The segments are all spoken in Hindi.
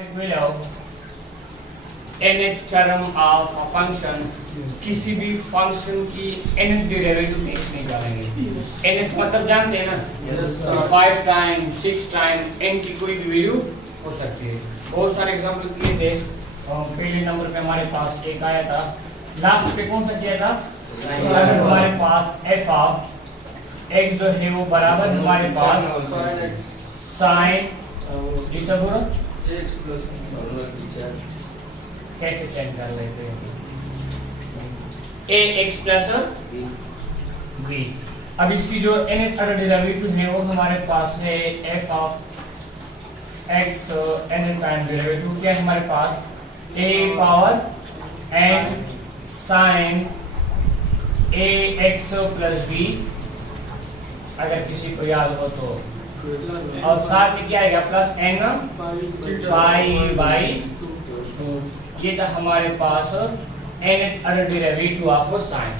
it will nth term of a function, किसी भी फंक्शन की nth डेरिवेटिव देख निकालेंगे। nth मतलब जानते हैं ना, 5 टाइम 6 टाइम n की कोई भी वैल्यू हो सकती है। बहुत सारे एग्जांपल किए थे। पहले नंबर पे हमारे पास एक आया था, लास्ट पे कौन सा किया था? अगर हमारे पास f ऑफ x जो है वो बराबर हमारे पास साइन ये सब हो कैसे सेंड कर लेते हैं ax प्लस b। अब इसकी जो nth ऑर्डर डेरिवेटिव है वो हमारे पास है f of x nth time derivative क्या है हमारे पास a power n sine ax plus b, अगर किसी को याद हो तो, और साथ में क्या आएगा प्लस n पाई बाई 2। ये था हमारे पास nth order derivative of sine.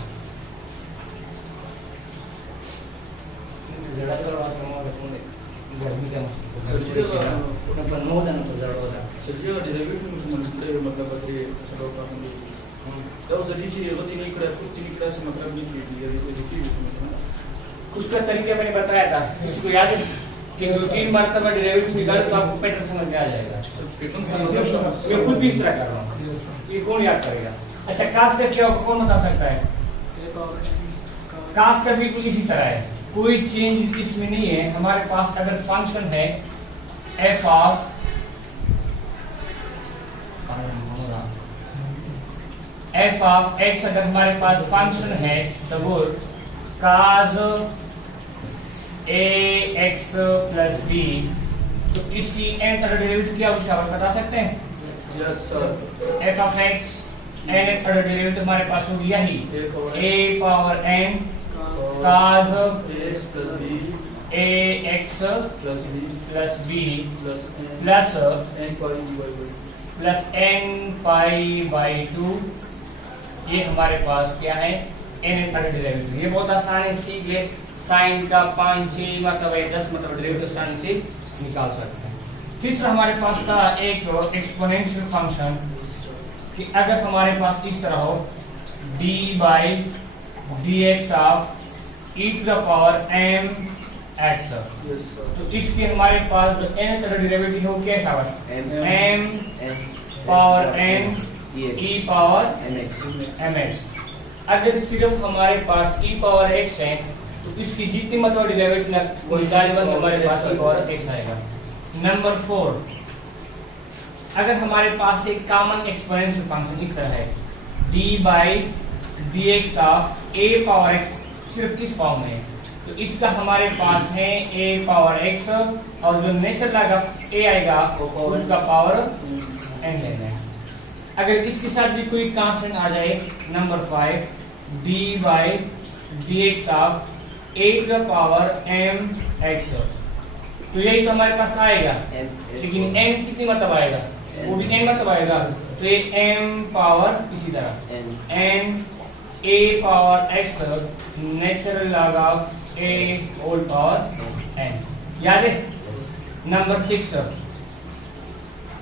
उसका तरीका मैंने बताया था, इसको याद है कि दो तीन मरतबा डेरिवेटिव निकालो तो आपको पैटर्न समझ में आ जाएगा। मैं खुद भी इस तरह कर रहा हूँ, ये कौन याद करेगा? अच्छा, कास का क्या कौन बता सकता है? कास का बिल्कुल इसी तरह है, कोई चेंज इसमें नहीं है। हमारे पास अगर फंक्शन है f ऑफ x, अगर हमारे पास फंक्शन है suppose cos ax plus b, तो इसकी nth ऑर्डर डेरिवेटिव क्या होगा आप बता सकते हैं? Yes sir. f of x nth order derivative हमारे पास हो गया ही a power n cos ax plus b plus n pi by 2। ये हमारे पास क्या है nth ऑर्डर डेरिवेटिव। ये बहुत आसान है, सीख ले। साइन का 5 6 मतलब 10 मतलब डेरिवेटिव आसानी से निकाल सकते हैं। तीसरा हमारे पास था एक एक्सपोनेंशियल फंक्शन कि अगर हमारे पास इस तरह हो d by dx of e to the power m x, तो इसके हमारे पास जो nth ऑर्डर डेरिवेटिव है वो कैसा होगा? m power n e power mx। अगर सिर्फ हमारे पास e पावर x है तो इसकी जितनी मतलब डेरिवेटिव हमारे पास e पावर x आएगा। नंबर 4, अगर हमारे पास एक कॉमन एक्सपोनेंशियल फंक्शन इस तरह है d by dx of a power x, सिर्फ इस फॉर्म में, तो इसका हमारे पास है a पावर x और जो नेचुरल आएगा a आएगा उसका पावर n लेना है। अगर इसके साथ भी कोई कांस्टेंट आ जाए, number 5 d by dx of a to the power m x, तो यही तो हमारे पास आएगा, लेकिन n कितनी मतलब आएगा? वो भी n मतलब आएगा, तो ये m पावर इसी तरह n a power x natural log of a whole power n। याद है? नंबर 6,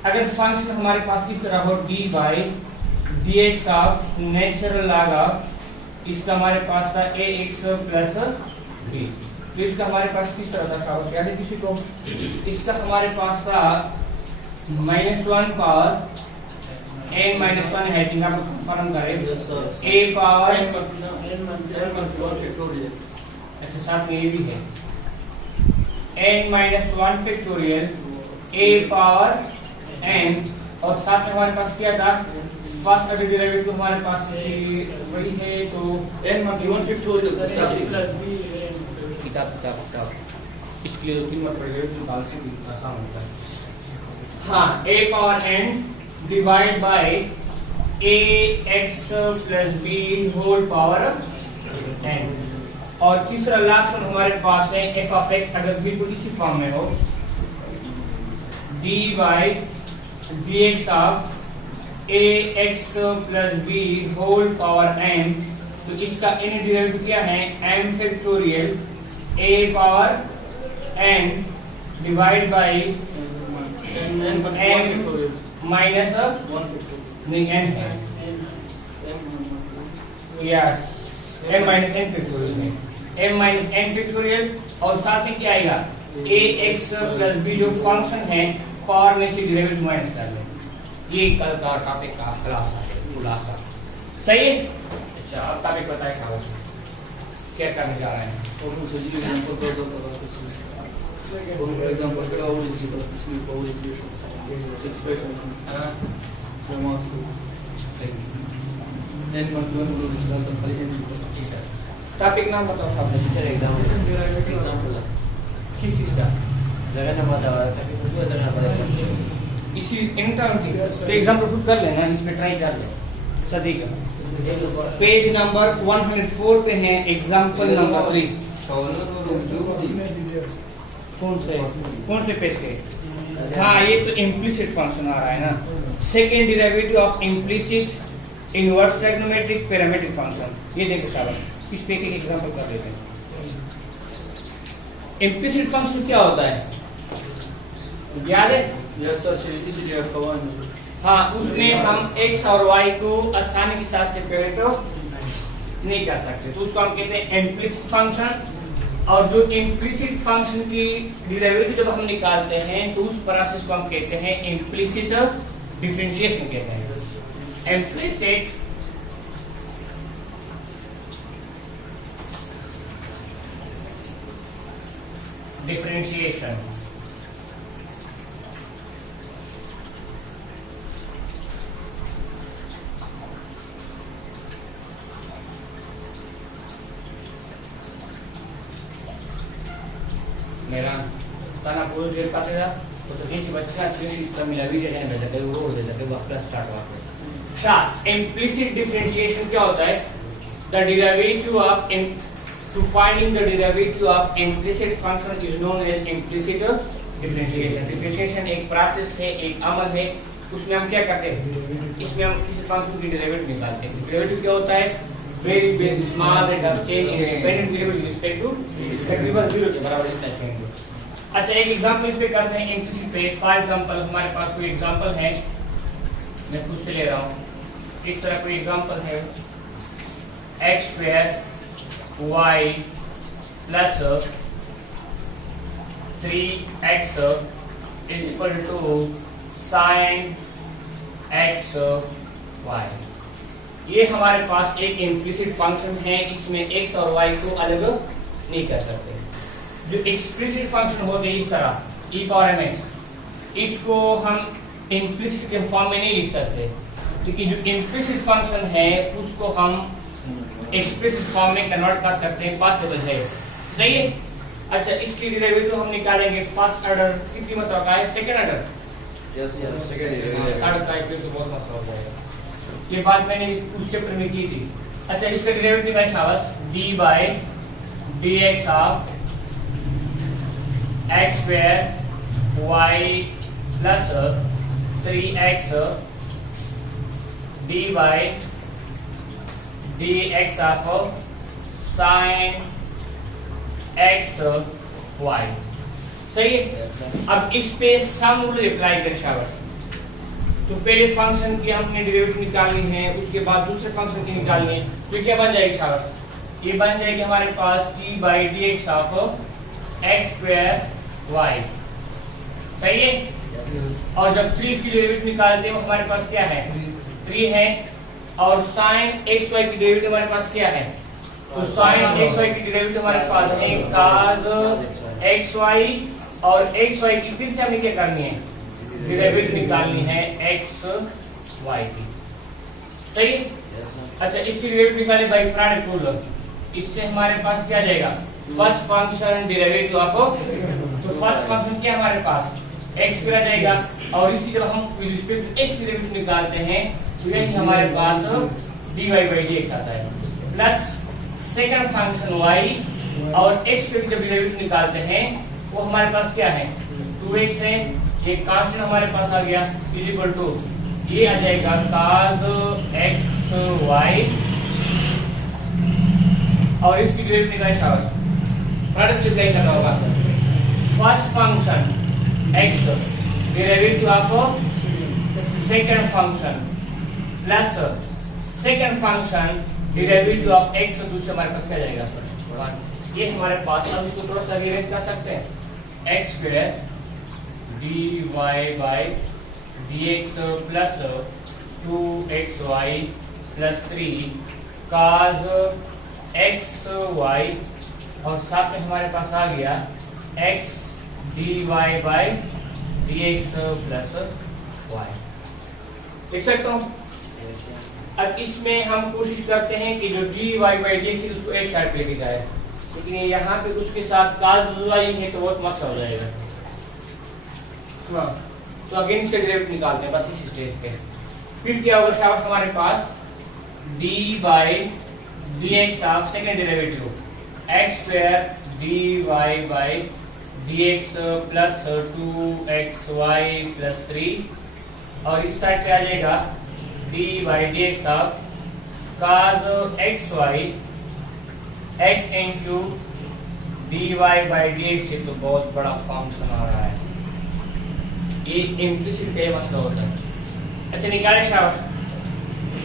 अगर फंक्शन हमारे पास इस तरह हो d by dx of natural log of, इसका हमारे पास था ax प्लस b, तो इसका हमारे पास किस तरह था शाबाश? याद है किसी को? इसका हमारे पास था -1 पावर n -1 है, जिनका आप कंफर्म करें a पावर अच्छा साथ में ये भी है n -1 factorial a power n, और साथ में हमारे पास क्या था? फर्स्ट ऑर्डर डेरिवेटिव हमारे पास वही है, तो n-1 फैक्टोरियल किताब इसकी कीमत डेरिवेटिव निकाल से भी आसान होता है। हाँ, a power n divide by ax plus b whole power n। और तीसरा लास्ट वन हमारे पास है f ऑफ x, अगर बिल्कुल इसी फॉर्म में हो d by dx of ax plus b whole power n, तो इसका n डेरिवेटिव क्या है? m factorial a power n divide by m minus 152. नहीं n है yes m minus n factorial में m माइनस n फैक्टोरियल और साथ ही क्या आएगा ax प्लस b जो फंक्शन है पावर में से डेरिवेटिव माइनस कर लें। ये कल का टॉपिक का खुलासा सही है। अच्छा अब टॉपिक बताए क्या क्या करने जा रहे हैं। और दूसरे जी एग्जांपल तो फॉर एग्जांपल का और इजी पर इसमें पावर इक्वेशन एक्सप्रेशन हां प्रमास n मत वन लोग निकाल कर खाली n ठीक है टॉपिक नाम बताओ साहब। सर एग्जांपल किस चीज का जगह ना बताओ ताकि कुछ अदर ना पड़े इसी इंटरव्यू तो एग्जांपल खुद कर लेना इसमें ट्राई कर ले सदी का पेज नंबर 104 पे है एग्जांपल नंबर 3 कौन से पेज के। हाँ ये तो इम्प्लिसिट फंक्शन आ रहा है ना second derivative of implicit inverse trigonometric parametric function. ये देखो शाबाश इस पे एक एग्जांपल कर लेते हैं। इम्प्लिसिट फंक्शन क्या होता है याद है। यस सर इसीलिए आपका वन हाँ उसमें हम x और y को आसानी के साथ सेपरेट नहीं कर सकते तो उसको हम कहते हैं इम्प्लिसिट फंक्शन। और जो इम्प्लिसिट फंक्शन की डेरिवेटिव जब हम निकालते हैं तो उस प्रोसेस को हम कहते हैं इम्प्लिसिट डिफरेंशिएशन कहते हैं। इम्प्लिसिट डिफरेंशिएशन मेरा साना पूरा देर पाते था तो किसी बच्चा अच्छे सिस्टम मिला भी जगह में जाके वो हो जाता है वापस स्टार्ट हुआ था। इम्प्लिसिट डिफरेंशिएशन क्या होता है the derivative of to finding the derivative of implicit function is known as implicit differentiation. Differentiation एक प्रोसेस है एक अमल है उसमें हम क्या करते हैं इसमें हम किसी फंक्शन की डेरिवेटिव निकालते हैं। डेरिवेटिव क्या होता है very very small rate of change in dependent variable with respect two variable 0 के बराबर इतना चेंज। अच्छा एक एग्जांपल इस पे करते हैं इम्प्लिसिट पे। फॉर एग्जांपल हमारे पास कोई एग्जांपल है मैं खुद से ले रहा हूं इस तरह कोई एग्जांपल है x² y plus 3x is equal to sin x y। ये हमारे पास एक इम्प्लिसिट फंक्शन है इसमें x और y को अलग नहीं कर सकते। जो एक्सप्लिसिट फंक्शन होते हैं इस तरह e पावर mx इसको हम इम्प्लिसिट के फॉर्म में नहीं लिख सकते क्योंकि जो इम्प्लिसिट फंक्शन है उसको हम एक्सप्लिसिट फॉर्म में कन्वर्ट कर सकते हैं पॉसिबल है सही है। अच्छा इसकी डेरिवेटिव हम निकालेंगे फर्स्ट ऑर्डर कितनी मतलब का है second order yes second third का फिर तो बहुत मसला हो जाएगा। ये बात मैंने उस चैप्टर में की थी। अच्छा इसका डेरिवेटिव है शाबाश d by dx of x² y plus 3x d by dx of sin x y सही है। अब इस पे सम रूल अप्लाई कर शाबाश। तो पहले फंक्शन की हमने डेरिवेटिव निकालनी है उसके बाद दूसरे फंक्शन की निकालनी है तो क्या बन जाएगी शाबाश ये बन जाएगी हमारे पास d by dx of x² y सही है। और जब 3 की डेरिवेटिव निकालते हैं हमारे पास क्या है 3 है और sin xy की डेरिवेटिव हमारे पास क्या है तो sin xy की डेरिवेटिव हमारे पास है cos xy और xy की फिर से हमें क्या करनी है डेरिवेटिव निकालनी है x y की सही है। अच्छा इसकी डेरिवेटिव निकाले बाय प्रोडक्ट रूल इससे हमारे पास क्या आ जाएगा फर्स्ट फंक्शन डेरिवेटिव ऑफ तो फर्स्ट फंक्शन क्या हमारे पास x पे आ जाएगा और इसकी जब हम विद रिस्पेक्ट टू x की डेरिवेटिव निकालते हैं तो यही हमारे पास dy by dx आता है प्लस सेकंड फंक्शन y और x पे जब डेरिवेटिव निकालते हैं वो हमारे पास क्या है 2x है ये कांस्टेंट हमारे पास आ गया इज इक्वल टू ये आ जाएगा cos x y और इसकी डेरिवेटिव निकाले शाबाश प्रोडक्ट अप्लाई करना होगा first function x derivative of second function plus second function derivative of x तो दूसरे हमारे पास क्या जाएगा 1। ये हमारे पास, हम इसको थोड़ा सा रिअरेंज कर सकते हैं x square dy by dx plus 2xy plus 3 cos xy और साथ में हमारे पास आ गया x dy by dx plus y। देख सकते हो। अब इसमें हम कोशिश करते हैं कि जो dy बाय dx है उसको एक साइड पे लेके जाए, लेकिन यहाँ पे उसके साथ cos y है तो बहुत मसला हो जाएगा। तो अगेन इसका डेरिवेटिव निकालते हैं बस इस स्टेज पे। फिर क्या होगा शाबाश, हमारे पास d by dx of second derivative x square dy by dx plus 2xy plus 3 और इस साइड पे आ जाएगा d by dx of cos xy x into dy by dx से तो बहुत बड़ा फंक्शन आ रहा है, ये इम्प्लिसिट का मसला होता है। अच्छा निकाले शाबाश।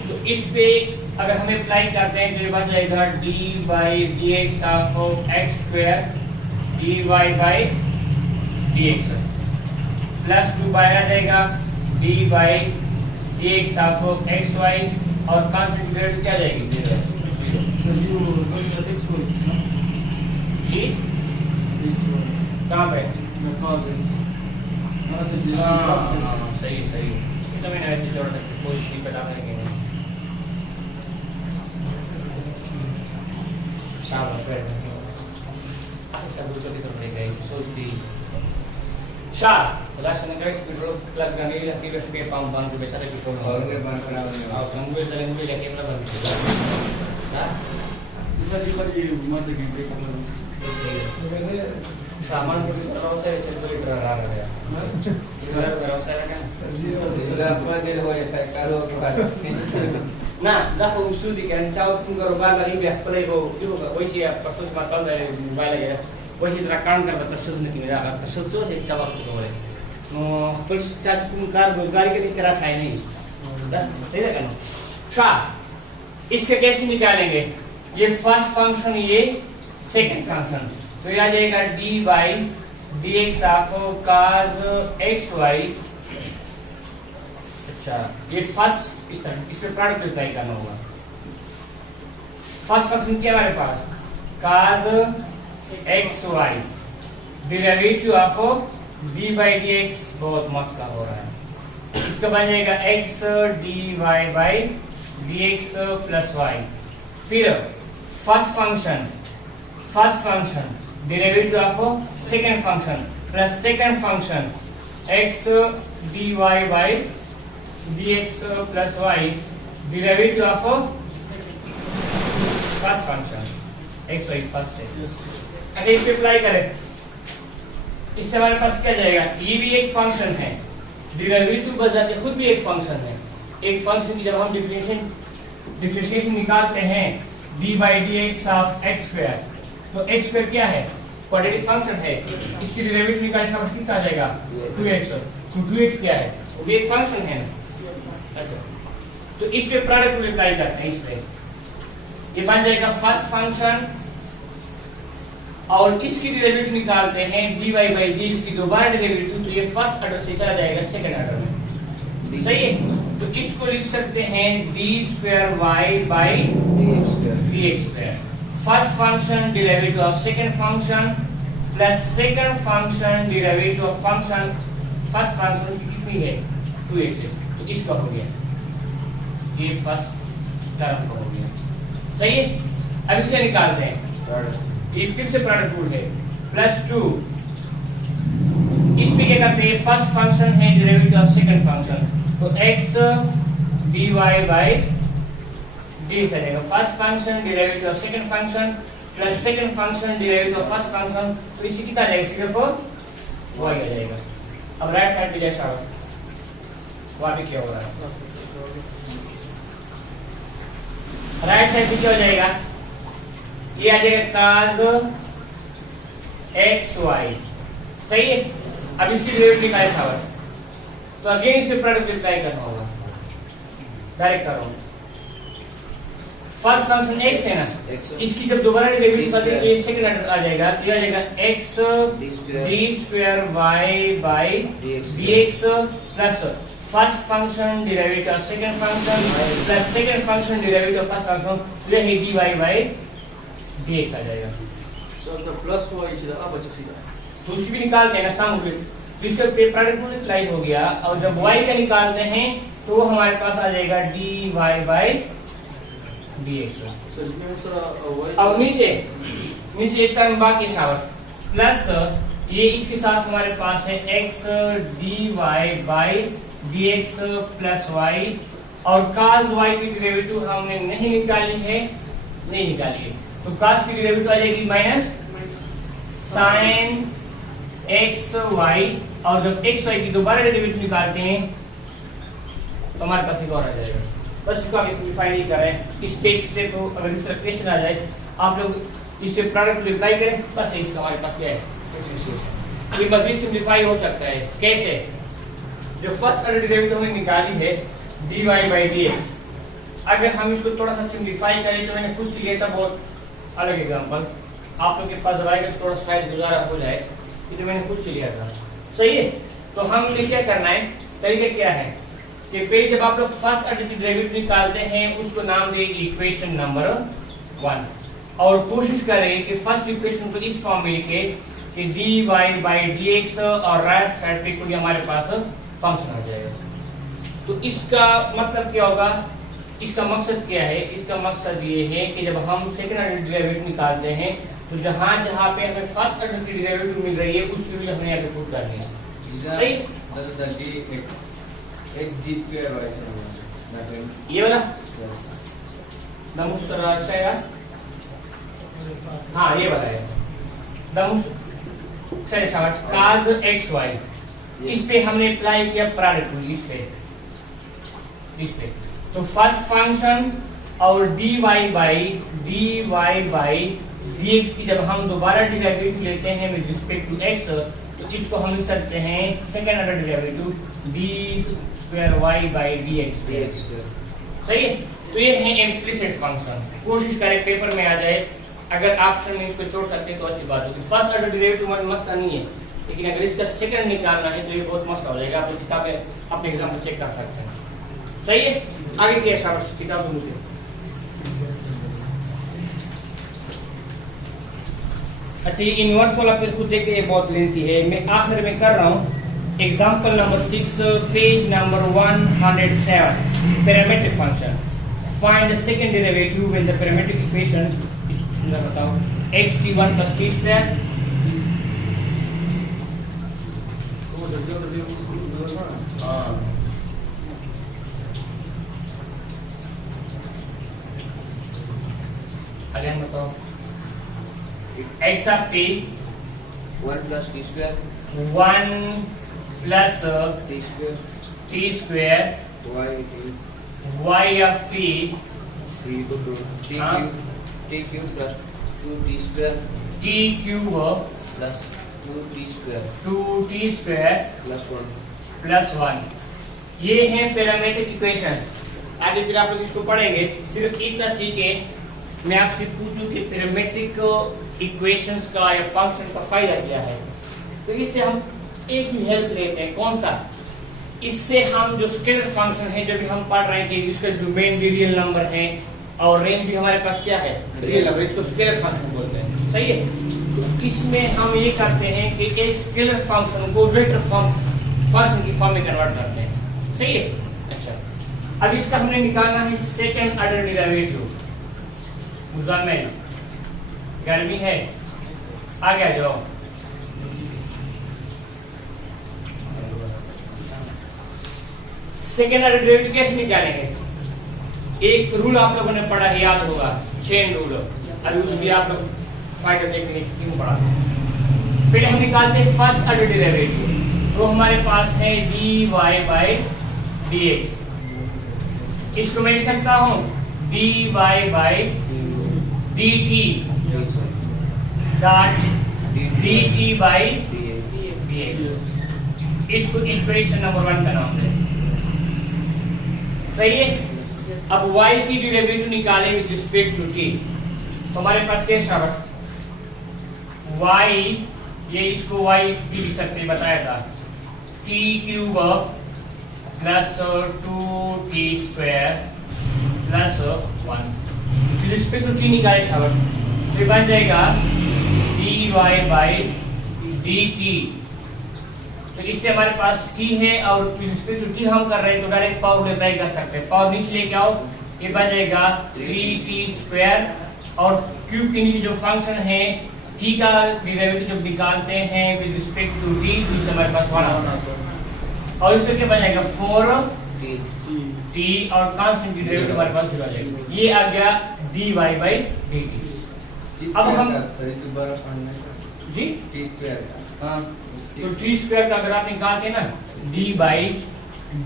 तो इस पे अगर हम अप्लाई करते हैं तो ये बन जाएगा d by dx of x square dy by dx plus 2 बाहर आ जाएगा d by dx of xy और कांस्टेंट वैल्यू क्या जाएगी 0। जी कहाँ पे सही सही, तो मैंने ऐसे जोड़ रखी कोई चीज बता देंगे नहीं। शाबाश असं सब तो कितना पड़ेगा सोचती शाह लास्ट में करेक्ट पेट्रोल प्लग करने के लिए के पंप बंद के बेचारे पेट्रोल और बंद कराने और लैंग्वेज लेके अपना बंद किया हां जैसा कि पर ये मत के ब्रेक कर सामान को व्यवसाय लीटर आ रहा है इधर व्यवसाय का apa dia loh ya saya kalau kita nah dah usul di kan चाव तुम करो बार बार ये प्ले को जो वही से परसों से मतलब मोबाइल है वही तरह काम कर बता सज नहीं मेरा अगर सज तो एक चाव को बोले नो पर चाच तुम कार रोजगार के तरह है नहीं बस सही है ना शाह। इसके कैसे निकालेंगे, ये फर्स्ट फंक्शन ये सेकंड फंक्शन, तो ये आ जाएगा d by dx of cos xy। अच्छा ये फर्स्ट इस पे प्रोडक्ट अप्लाई करना होगा। फर्स्ट फंक्शन क्या हमारे पास cos xy derivative of d by dx बहुत मसला हो रहा है। इसका बन जाएगा x dy by dx plus y। फिर first function derivative of second function plus second function x dy by dx plus y derivative of first function x y first है। अगर इस पे अप्लाई करें इससे हमारे पास क्या जाएगा, ये भी एक फंक्शन है, डेरिवेटिव बजाते खुद भी एक फंक्शन है। एक फंक्शन की जब हम डिफरेंशिएशन निकालते हैं d by dx of x square, तो x स्क्वायर क्या है, क्वाड्रेटिक फंक्शन है, इसकी डेरिवेटिव निकालने का मतलब कितना आ जाएगा 2x। तो 2x क्या है, वो भी एक फंक्शन है। अच्छा तो इस पे प्रोडक्ट अप्लाई करते हैं, इस पे ये बन जाएगा फर्स्ट फंक्शन और इसकी डेरिवेटिव निकालते हैं dy बाय dx की दोबारा डेरिवेटिव, तो ये फर्स्ट ऑर्डर से चला जाएगा सेकंड ऑर्डर में, सही है। तो इसको लिख सकते हैं d square y by dx square. First function derivative of second function plus second function derivative of function first function की कितनी है 2x है, तो इसका हो गया ये फर्स्ट टर्म का हो गया, सही है। अब इसका निकालते हैं, ये फिर से प्रोडक्ट रूल है प्लस 2। इस पे क्या करते हैं, फर्स्ट फंक्शन है डेरिवेटिव ऑफ सेकंड फंक्शन, तो x dy बाय dx आ जाएगा। First function derivative of second function plus second function derivative of first function, तो इसी कितना आ जाएगा सिर्फ y आ जाएगा। अब राइट साइड पे जैसा वहां पे क्या हो रहा है, राइट साइड पे क्या हो जाएगा, ये आ जाएगा cos xy, सही है। अब इसकी डेरिवेटिव निकाले था, तो अगेन इस पे प्रोडक्ट अप्लाई करना होगा, डायरेक्ट करो। फर्स्ट फंक्शन x है ना, इसकी जब दोबारा डेरिवेटिव करते हैं ये सेकंड ऑर्डर आ जाएगा, तो ये आ जाएगा x d square y by dx plus first function derivative second function plus second function derivative first function, तो ये है dy बाय dx आ जाएगा। सर तो प्लस y सीधा अब बचा सीधा, तो उसकी भी निकालते हैं ना सामग्री, तो इसका प्रोडक्ट मल्टीप्लाई हो गया, और जब y का निकालते हैं तो वो हमारे पास आ जाएगा dy बाय dx। सर जिसमें सर y अब नीचे एक टर्म बाकी शावर प्लस ये इसके साथ हमारे पास है x dy by dx plus y, और cos y की डेरिवेटिव हमने नहीं निकाली है, तो cos की डेरिवेटिव आ जाएगी माइनस sin x y, और जब x y की दोबारा डेरिवेटिव निकालते हैं तो हमारे पास एक और आ जाएगा। बस इसको आगे सिंप्लीफाई नहीं कर रहे हैं, इस पे स्टेप अगर इस तरह क्वेश्चन आ जाए आप लोग इस पे प्रोडक्ट अप्लाई करें, बस इसका हमारे पास क्या है डिफरेंशिएशन। ये मजीद सिंप्लीफाई हो सकता है कैसे, जो फर्स्ट ऑर्डर डेरिवेटिव हमने निकाली है dy बाय dx, अगर हम इसको थोड़ा सा सिंप्लीफाई करें, तो मैंने कुछ लिया था बहुत अलग एग्जांपल, आप लोग के पास जब आएगा थोड़ा शायद गुजारा हो जाए, तो मैंने कुछ लिया था, सही है। तो हमने क्या करना है, तरीका क्या है कि पहले जब आप लोग फर्स्ट ऑर्डर की डेरिवेटिव निकालते हैं उसको नाम दे इक्वेशन नंबर 1, और कोशिश करें कि फर्स्ट इक्वेशन को इस फॉर्म में लिखे कि dy बाय dx, और राइट साइड पे कोई हमारे पास फंक्शन आ जाएगा। तो इसका मतलब क्या होगा, इसका मकसद क्या है, इसका मकसद ये है कि जब हम सेकंड ऑर्डर डेरिवेटिव निकालते हैं तो जहां जहां पे हमें फर्स्ट ऑर्डर की डेरिवेटिव मिल रही है उसकी वैल्यू हमने यहाँ पे पुट करनी है, सही। ये वाला हाँ ये वाला है cos x y, इस पे हमने अप्लाई किया प्रोडक्ट इस पे, तो फर्स्ट फंक्शन और dy बाय dx की जब हम दोबारा डेरिवेटिव लेते हैं विद रिस्पेक्ट टू x, तो इसको हम लिख सकते हैं second order derivative d square y by dx, सही है। तो ये है इम्प्लिसिट फंक्शन, कोशिश करें पेपर में आ जाए, अगर ऑप्शन में इसको छोड़ सकते हैं तो अच्छी बात होगी। फर्स्ट ऑर्डर डेरिवेटिव मसला नहीं है, लेकिन अगर इसका सेकंड निकालना है तो ये बहुत मसला हो जाएगा, आप किताबें अपने एग्जाम में चेक कर सकते हैं, सही है। आगे क्या शाबाश किताब में मुझे अच्छा, ये इनवर्स वाला फिर खुद देखते हैं बहुत लेंथी है, मैं आखिर में कर रहा हूँ। Example number 6 page number 107, parametric function, find the second derivative when the parametric equation, बताओ x t1 plus t square, again बताओ x of t 1 plus t square 1 plus t square y of t 3 to 2 t cube plus 2t square t cube plus 2t square 2t square plus 1 ये है पैरामीट्रिक इक्वेशन। आगे फिर आप लोग इसको पढ़ेंगे, सिर्फ इतना सीखे मैं आपसे पूछूं कि पैरामीट्रिक इक्वेशंस का या फंक्शन का फायदा क्या है, तो इससे हम एक ही हेल्प लेते हैं, कौन सा, इससे हम जो स्केलर फंक्शन है जो भी हम पढ़ रहे हैं कि इसका डोमेन भी रियल नंबर है और रेंज भी हमारे पास क्या है रियल नंबर, इसको स्केलर फंक्शन बोलते हैं, सही है। तो इसमें हम ये करते हैं कि एक स्केलर फंक्शन को वेक्टर फंक्शन की फॉर्म में कन्वर्ट करते हैं, सही है। अच्छा, अब इसका हमने निकालना है सेकंड ऑर्डर डेरिवेटिव। मुजाम्मिल गर्मी है, आगे आ जाओ। सेकंड ऑर्डर डेरिवेटिव कैसे निकालेंगे, एक रूल आप लोगों ने पढ़ा है, याद होगा, चेन रूल। अभी उसकी आप लोग फायदा देखने क्यों पढ़ा। पहले हम निकालते हैं फर्स्ट ऑर्डर डेरिवेटिव, तो हमारे पास है dy बाय dx, इसको मैं लिख सकता हूं dy by dt dot dt by dx। इसको इक्वेशन नंबर 1 का नाम दें। सही है। अब y की डेरिवेटिव निकालें विद रिस्पेक्ट टू t। तो हमारे पास क्या है? y, ये इसको y भी लिख सकते हैं, बताया था, t cube plus 2t square plus 1 with respect to t निकाले शाबाश। तो बन जाएगा dy बाई dt। तो इससे हमारे पास t है और विद रिस्पेक्ट टू t हम कर रहे हैं, तो डायरेक्ट पावर में अप्लाई कर सकते हैं। पावर नीचे लेके आओ, ये बन जाएगा 3t स्क्वायर और क्यूब के नीचे जो फंक्शन है t का डेरिवेटिव जब निकालते हैं विद रिस्पेक्ट टू t, तो इससे हमारे पास 1 आता है। और इसका क्या बन जाएगा 4t और कांस्टेंट की डेरिवेटिव हमारे पास 0 आ जाएगा। ये आ गया dy बाई dt। अब हम जी हाँ तो टी स्क्वायर का अगर आप निकालते हैं ना D by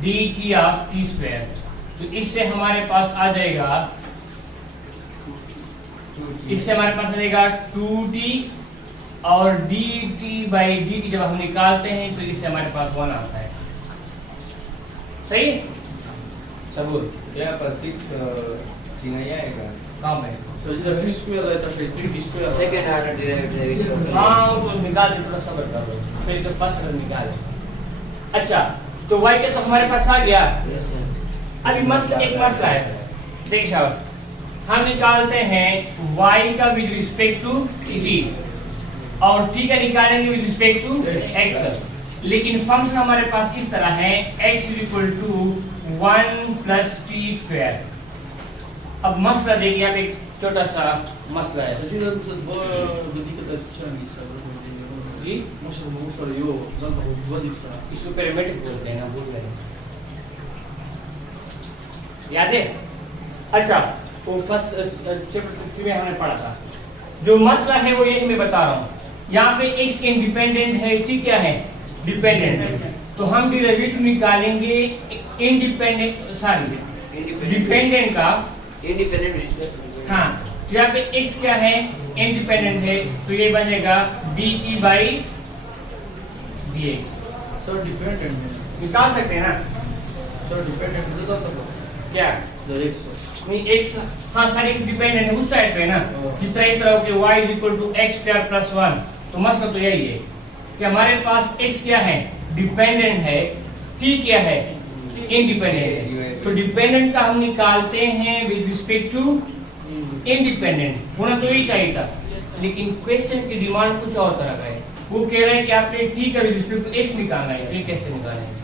D T of t square, तो इससे हमारे पास आ जाएगा, इससे हमारे पास आ जाएगा 2d और dt बाई dt जब हम निकालते हैं तो इससे हमारे पास 1 आता है। सही सबूत क्या पर 6 नहीं आएगा काम है। तो इधर 3 स्क्वायर रहता है, 3t square second order derivative हाँ वो निकाल दे, थोड़ा सब्र करो, फिर तो फर्स्ट ऑर्डर निकाल। अच्छा तो y के तो हमारे पास आ गया। अभी मसला एक मसला है, देखिए साहब, हम निकालते हैं y का विद रिस्पेक्ट टू t और t का निकालेंगे विद रिस्पेक्ट टू x, लेकिन फंक्शन हमारे पास इस तरह है x equal to 1 plus t square. अब मसला देखिए, आप एक छोटा सा मसला है सचिन तुझं बघितलं छान जी, मस्त यो जरा बघितलं इसको पिरामिड बोलते हैं ना, भूल गए याद है? अच्छा वो फर्स्ट चैप्टर में हमने पढ़ा था। जो मसला है वो ये मैं बता रहा हूँ। यहाँ पे x इंडिपेंडेंट है, t क्या है? डिपेंडेंट है। तो हम डेरिवेटिव निकालेंगे इंडिपेंडेंट, सॉरी डिपेंडेंट का, इंडिपेंडेंट। हाँ यहाँ पे x क्या है? इंडिपेंडेंट है, तो ये बनेगा dt by dx। Sir dependent है, निकाल सकते हैं ना? सर डिपेंडेंट है तो क्या जर x नहीं x, हाँ सारे x डिपेंडेंट है उस साइड पे ना। जिस तरह इस तरह के y is equal to x square plus 1, तो मतलब तो यही है कि हमारे पास x क्या है? डिपेंडेंट है, t क्या है? इंडिपेंडेंट है। तो डिपेंडेंट का हम निकालते हैं विद रिस्पेक्ट टू इंडिपेंडेंट। होना तो यही चाहिए था, लेकिन क्वेश्चन की डिमांड कुछ और तरह का है। वो कह रहे हैं कि आपने t का विद रिस्पेक्ट टू x निकालना है। ये कैसे निकालेंगे?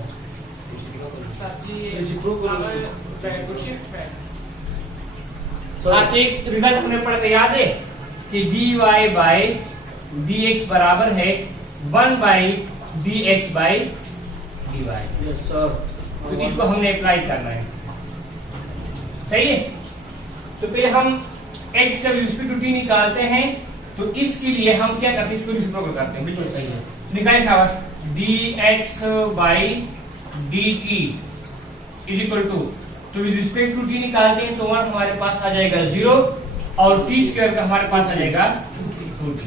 आप एक रिजल्ट हमने पढ़ के याद है कि dy बाई dx बराबर है 1 by dx by dy। Yes sir, तो इसको हमने अप्लाई करना है। सही है। तो फिर हम x का रिस्पेक्ट टू t निकालते हैं, तो इसके लिए हम क्या करते हैं? इसको रेसिप्रोकल करते हैं। बिल्कुल सही है, निकालें शाबाश। dx by dt is equal to, तो विद रिस्पेक्ट टू t निकालते हैं तो 1 हमारे पास आ जाएगा 0 और t स्क्वायर का हमारे पास आ जाएगा 2t।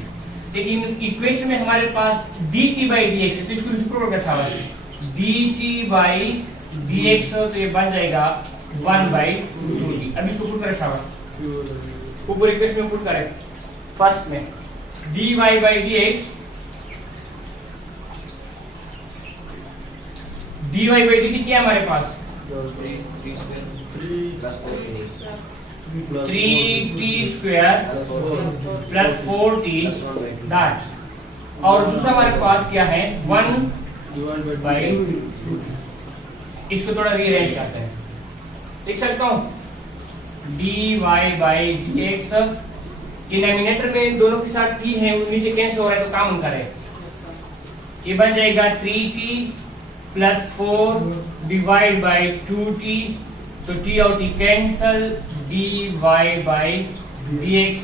लेकिन इक्वेशन में हमारे पास dt बाई dx है, तो इसको रेसिप्रोकल करना है। dt बाई dx हो तो ये बन जाएगा 1 बाई 2t। अब इसको पुट करें शाबाश, ऊपर इक्वेशन में पुट करें। फर्स्ट में dy by dx, dy by dt क्या है हमारे पास? 3t square plus 4t that, और दूसरा हमारे पास क्या है? 1 बाई 2। इसको थोड़ा रीअरेंज करते हैं, लिख सकता हूं dy बाई dx। डिनोमिनेटर में दोनों के साथ t है, वो नीचे कैंसिल हो रहा है तो कॉमन करें, ये बन जाएगा 3t plus 4 divide by 2t, तो t और t cancel, dy by dx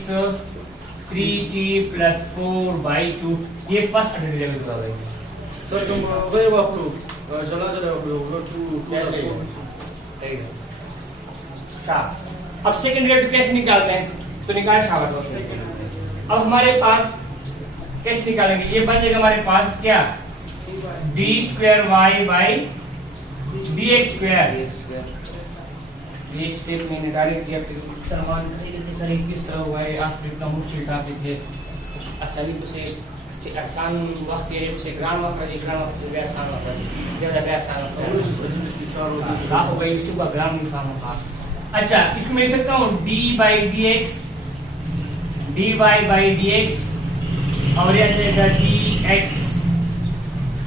3t plus 4 by 2। ये फर्स्ट ऑर्डर डेरिवेटिव आ गई। सर तुम वे वापरो, चला जरा वापरो 2 अब सेकंड डेरिवेटिव कैसे निकालते हैं? तो निकाल शाबाश। अब हमारे पास कैसे निकालेंगे? ये बन जाएगा हमारे पास क्या? D square y by d x square. dx square एक स्टेप में निर्धारित किया कि समान सही किस तरह हुआ है। आप इतना मुश्किल टॉपिक है, आसानी से आसान वक्त ये से ग्राम वक्त भी आसान वक्त ज़्यादा आसान वक्त आप भाई सुबह ग्राम नहीं फार्म होगा। अच्छा, इसको मैं लिख सकता हूँ d by d x, d y by d x, और यह जाएगा डी एक्स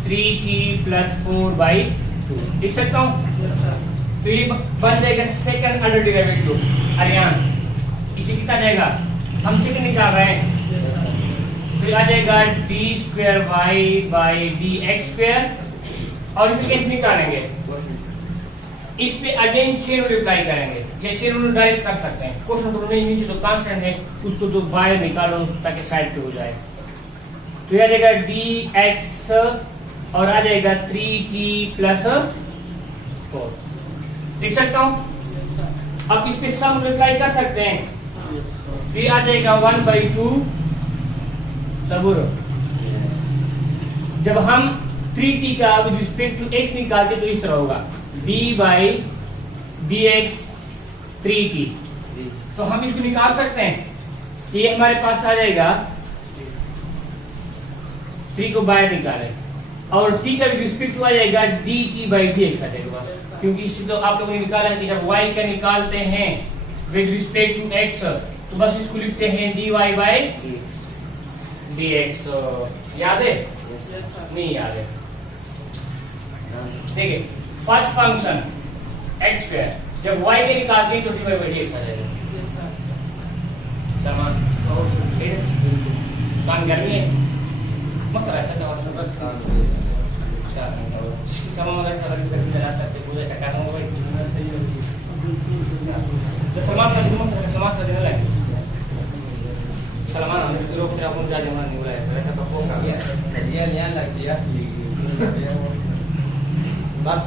3t + 4/2 लिख सकता हूँ। तो ये बन जाएगा सेकंड ऑर्डर डेरिवेटिव। अरियान इसे कितना जाएगा, हम सेकंड निकाल रहे हैं, तो आ जाएगा d square y by d x square. और इसे कैसे निकालेंगे, इस पे अगेन चेन रूल अप्लाई करेंगे। ये चेन रूल डायरेक्ट कर सकते हैं, क्वेश्चन तो नहीं, नीचे तो कांस्टेंट है, उसको तो बाहर निकालो ताकि साइड पे हो जाए। तो ये आ जाएगा डी एक्स और आ जाएगा 3t + 4 लिख सकता हूं। अब इस पे सम अप्लाई कर सकते हैं, ये आ जाएगा 1/2 सबूर। जब हम 3t का विद रिस्पेक्ट टू x निकालते तो इस तरह होगा d by d x 3t। तो हम इसको निकाल सकते हैं, ये हमारे पास आ जाएगा 3 को बाहर निकाले और t का विद रिस्पेक्ट टू आ जाएगा dt बाई dx आ जाएगा, क्योंकि इससे तो आप लोगों ने निकाला है कि जब y का निकालते हैं विद रिस्पेक्ट टू x तो बस इसको लिखते हैं dy बाई dx। याद है? नहीं याद है? देखिए फर्स्ट फंक्शन x स्क्वायर जब y के निकालते हैं तो dy बाई dx आ जाएगा। समान समान गर्मी है मत ऐसा जवाब बस समान अगर करके चला सकते पूरा टका हो गई बिजनेस सही होगी तो समान का तुम समान कर देने लगे सलमान हमने तो लोग फिर अपन जा देना नहीं बोला है ऐसा तो हो गया ये लग गया बस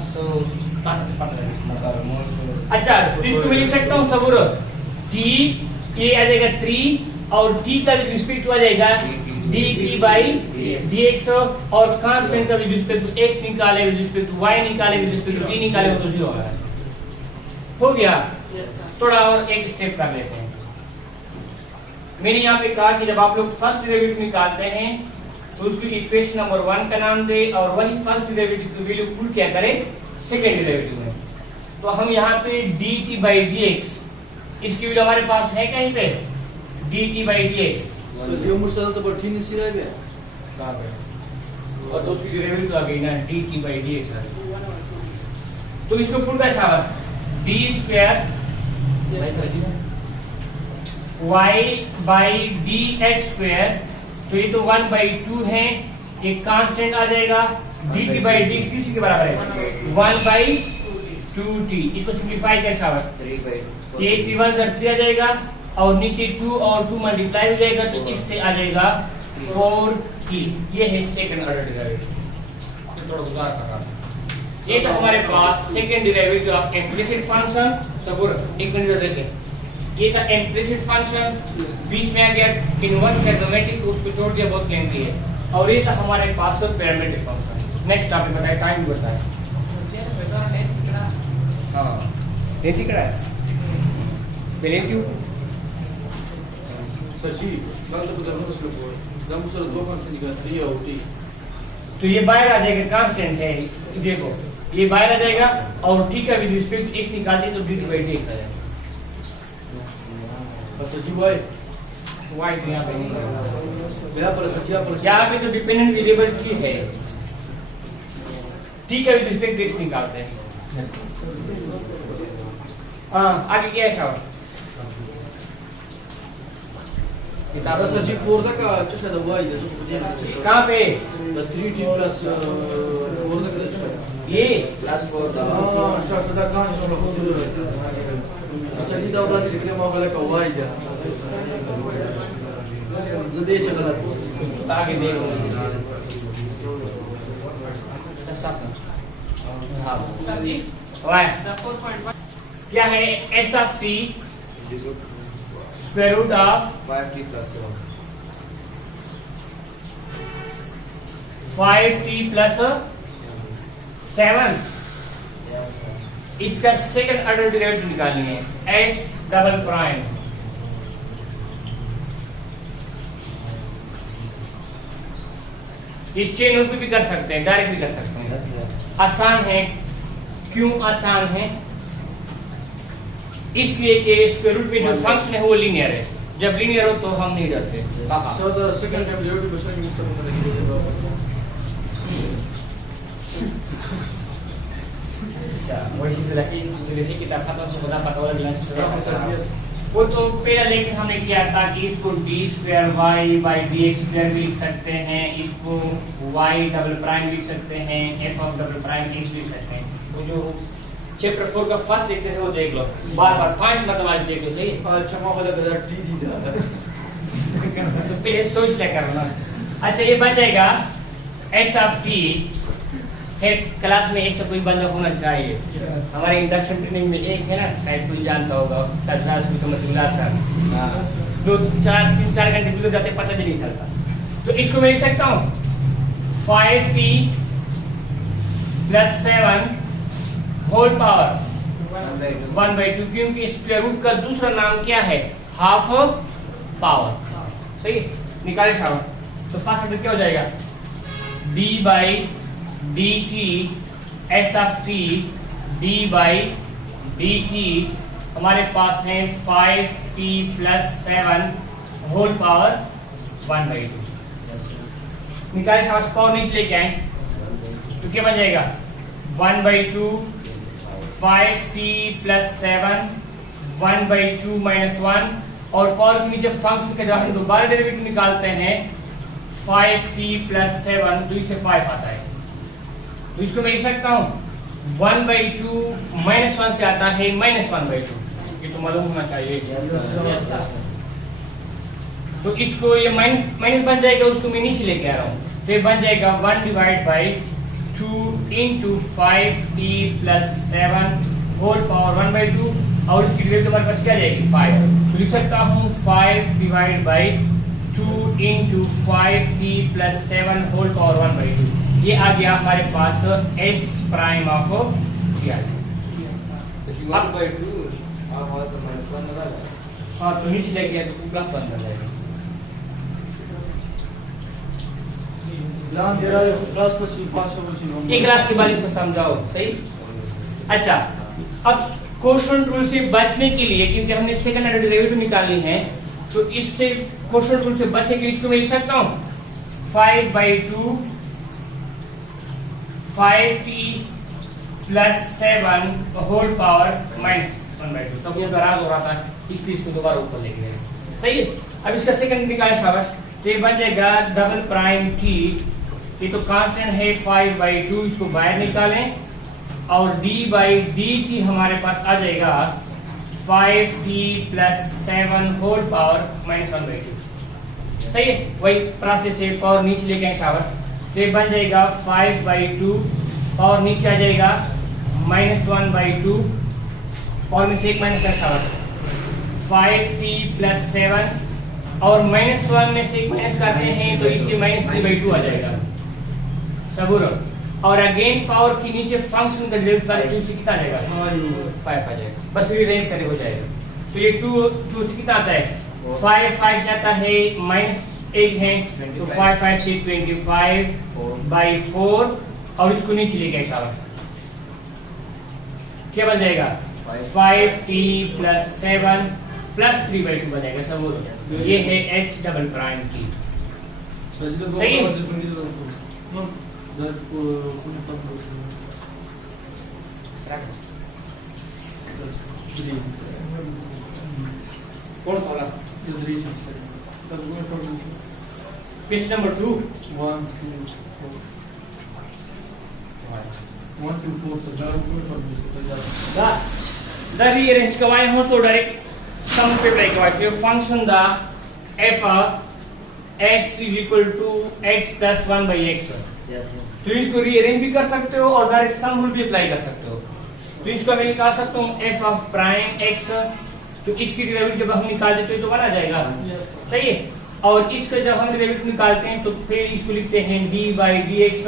काट से पड़ रहा। अच्छा तो इसको मैं लिख सकता हूं सबूर t ये आ जाएगा 3 और t का रिस्पेक्ट टू आ जाएगा dt बाई dx और कांस्टेंट का विद रिस्पेक्ट टू x निकाले विद रिस्पेक्ट टू y निकाले विद रिस्पेक्ट टू t निकाले वो तो 0 होगा। हो गया? थोड़ा और एक स्टेप कर लेते हैं। मैंने यहाँ पे कहा कि जब आप लोग फर्स्ट डेरिवेटिव निकालते हैं तो उसको इक्वेशन नंबर 1 का नाम दे और वही फर्स्ट डेरिवेटिव की वैल्यू पुट क्या करें सेकंड डेरिवेटिव में। तो हम यहाँ पे dt बाई dx इसकी वैल्यू हमारे पास है कहीं पे dt बाई dx जो मुश्किल तो बढ़ी नहीं सी रहे बे कहां पे और तो उसकी डेरिवेटिव आ गई ना dt बाई dx। तो इसको पुट कैसा होगा d square y by dx square. तो ये तो 1/2 है, एक कांस्टेंट आ जाएगा dt बाई dx किसी के बराबर है 1/2t। इसको सिंपलीफाई कैसा होगा 3/4 ये 3 आ जाएगा और नीचे 2 और 2 मल्टीप्लाई हो जाएगा तो इससे आ जाएगा 4t। ये है सेकंड ऑर्डर डेरिवेटिव। थोड़ा गुजार कर रहा ये तो हमारे पास second derivative of implicit function. सबूर एक मिनट देखें, ये था इम्प्लिसिट फंक्शन, बीच में आ गया इनवर्स ट्रिग्नोमेट्रिक तो उसको छोड़ दिया, बहुत लेंथी है। और ये था हमारे पास पैरामीट्रिक फंक्शन। नेक्स्ट टॉपिक बताइए, टाइम भी बताएं। हां ये ठीक है पहले क्यों सची गलत बदल मत लो जब मुझे दो फंक्शन निकालते हैं और t तो ये बाहर आ जाएगा, कांस्टेंट है देखो ये बाहर आ जाएगा और t का विद रिस्पेक्ट टू x निकालते तो dt बाई dx आ जाएगा। सची y तो यहाँ पे नहीं है, यहाँ पर सचिया पर यहाँ पे तो डिपेंडेंट वेरिएबल की है, t का विद रिस्पेक्ट टू x निकालते हैं। हाँ आगे क्या है किताब सची 4 तक अच्छा था y जैसे कहाँ पे 3t + 4 तक अच्छा ये +4 हां शायद da कहां से लोग सची da उधर लिखने में वाला का y जा जदे गलत आगे देखो हाँ क्या है s of t square root of 5t + 7 5t plus 7, इसका सेकंड ऑर्डर डेरिवेटिव निकालनी है, s डबल प्राइम। ये चेन रूल भी कर सकते हैं, डायरेक्ट भी कर सकते हैं, आसान है। क्यों आसान है? इसलिए कि स्क्वायर रूट में जो फंक्शन है वो लीनियर है, जब लीनियर हो तो हम नहीं डरते। So the second time derivative question use करूँगा नहीं। अच्छा, वही चीज रखी इसलिए किताब खत्म से बता पता वाला Yes. वो तो पहला लेक्चर हमने किया था कि इसको d square y by dx square भी लिख सकते हैं, इसको y डबल प्राइम लिख सकते हैं, f of double prime x लिख सकते हैं। वो जो चैप्टर 4 का फर्स्ट लेक्चर है वो देख लो, बार-बार 5 मतलब आज देख लो, सही है? अच्छा माँ लग रहा है टी दी दा। तो पहले सोच लिया करो ना। अच्छा, ये बन जाएगा s ऑफ t है। क्लास में एक से कोई बंदा होना चाहिए। हमारे इंडक्शन ट्रेनिंग में एक है ना, शायद कोई जानता होगा, सरफराज को समझूंगा सर। 3-4 घंटे गुजर जाते पता भी नहीं चलता। तो इसको मैं लिख सकता हूँ 5t प्लस 7 होल पावर 1/2, क्योंकि स्क्वायर रूट का दूसरा नाम क्या है? Half power. सही है? निकाले शाबाश। तो फर्स्ट ऑर्डर क्या हो जाएगा? d by dt s of t d by dt हमारे पास है 5t प्लस 7 होल पावर 1/2। निकाले शाबाश। पावर नीचे लेके आए तो क्या बन जाएगा? 1/2 5t प्लस 7 1/2 माइनस 1, और पावर के नीचे फंक्शन का जब हम दोबारा डेरिवेटिव निकालते हैं 5t प्लस 7 2 से 5 आता है, तो इसको मैं लिख सकता हूँ 1/2 माइनस 1 से आता है -1/2। ये तो मालूम होना चाहिए। तो इसको ये माइनस बन जाएगा, उसको मैं नीचे लेके आ रहा हूँ, तो ये बन जाएगा 1/2 into 5t plus 7 whole power 1/2, और इसकी डेरिवेटिव हमारे पास क्या जाएगी? 5। तो लिख सकता हूँ 5/2 into 5t plus 7 whole power 1/2। ये आ गया हमारे पास s प्राइम ऑफ t। हाँ, तो नीचे जाएगा तो प्लस 1 कर जाएगा। ध्यान दे रहा है क्लास पर सी पास हो सी नो। एक क्लास के बाद इसको समझाओ, सही? अच्छा, अब क्वोशंट रूल से बचने के लिए, क्योंकि हमने सेकंड ऑर्डर डेरिवेटिव निकालनी है, तो इससे क्वोशंट रूल से बचने के लिए इसको मैं लिख सकता हूँ 5/2 5t प्लस 7 होल पावर -1/2। सब ये दराज हो रहा था, इसलिए इसको दोबारा ऊपर लेके गए। सही है? अब इसका सेकंड निकाले शाबाश। तो ये बन जाएगा डबल प्राइम t, ये तो कांस्टेंट है 5/2, इसको बाहर निकालें, और d बाई dt हमारे पास आ जाएगा 5t प्लस 7 होल पावर -1/2। सही है? वही प्रोसेस है, पावर नीचे लेके आए शाबाश। तो ये बन जाएगा 5/2, और नीचे आ जाएगा -1/2, और में से एक माइनस कर शाबाश। 5t प्लस 7, और -1 में से एक माइनस करते हैं तो इससे -3/2 आ जाएगा। सबूर। और अगेन पावर के नीचे फंक्शन का डेरिवेटिव करें तो इससे कितना आ जाएगा? 5 आ जाएगा। बस फिर रेंज करे हो जाएगा। तो ये 2 से कितना आता है? 5 से आता है -8 है, तो 5 से 25/4, और इसको नीचे लेके शाबाश। क्या बन जाएगा? 5t प्लस 7 प्लस 3/2 बन जाएगा। सबूर। ये है s डबल प्राइम t। सही है? कौन सा वाला? Question number 2. 1 2 4 so just go for this. The rearrange combine also direct sum पे like if you function the f of x is equal to x plus 1/x, तो इसको रीअरेंज भी कर सकते हो और डायरेक्ट सम रूल भी अप्लाई कर सकते हो। तो इसको मैं निकाल सकता हूँ f ऑफ प्राइम x, तो इसकी डेरिवेटिव जब हम निकाल देते हैं तो बन आ जाएगा। सही है? और इसका जब हम डेरिवेटिव निकालते हैं तो फिर इसको लिखते हैं D by d x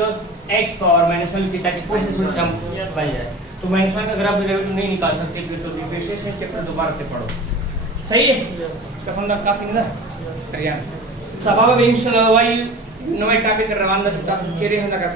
x power minus one लिखते ताकि कोई हम बन जाए। तो माइनस वन का अगर आप डेरिवेटिव नहीं निकाल सकते फिर तो डिफरेंशिएशन चैप्टर दोबारा से पढ़ो। सही है? तखन काफी ना करिया सभाव विंशन वाई नवे टॉपिक रवाना चेरे हना का